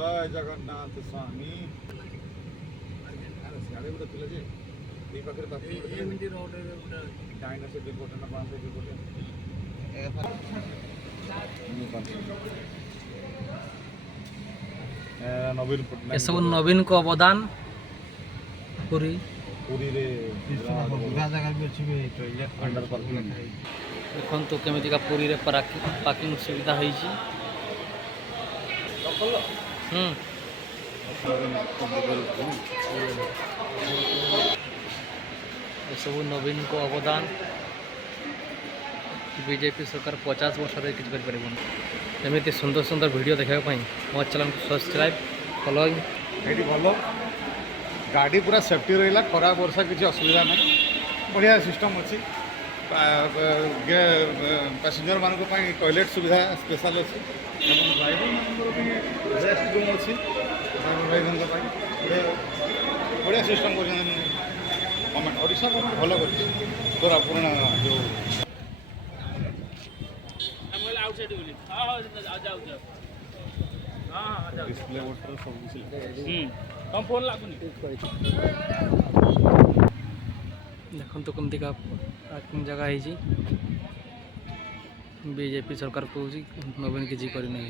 जय जगन्नाथ स्वामी सियाड़े गोटे थे जे ये पाखे डाइना से कोटे ना बाण से कोटे नवीन पटनायक एसबू नवीन को अवदान पूरी पूरी रे जगह भी अच्छी अंडर पार्किंग देखो तो केमिति का पूरी रे पार्किंग सुविधा होई छी एसबू नवीन को अवदान बीजेपी सरकार 50 वर्ष कि एमती सुंदर सुंदर वीडियो देखा मो चैनल को सब्सक्राइब फॉलोइंग ये भल गाड़ी पूरा सेफ्टी रहा खरा वर्षा किसी असुविधा ना बढ़िया सिस्टम अच्छी पैसेंजर मान टॉयलेट सुविधा स्पेशल अच्छी ड्राइवर मान रेस्ट रूम अच्छी बढ़िया सिस्टम कर गवर्नमेंट ओडिशा गवर्नमेंट भल कर पूरा पुराना जो डिस्प्ले वोटर सब कम फोन लागुनी देखो तो कमती का पार्किंग जगह है बीजेपी सरकार कौन नवीन किसी करना।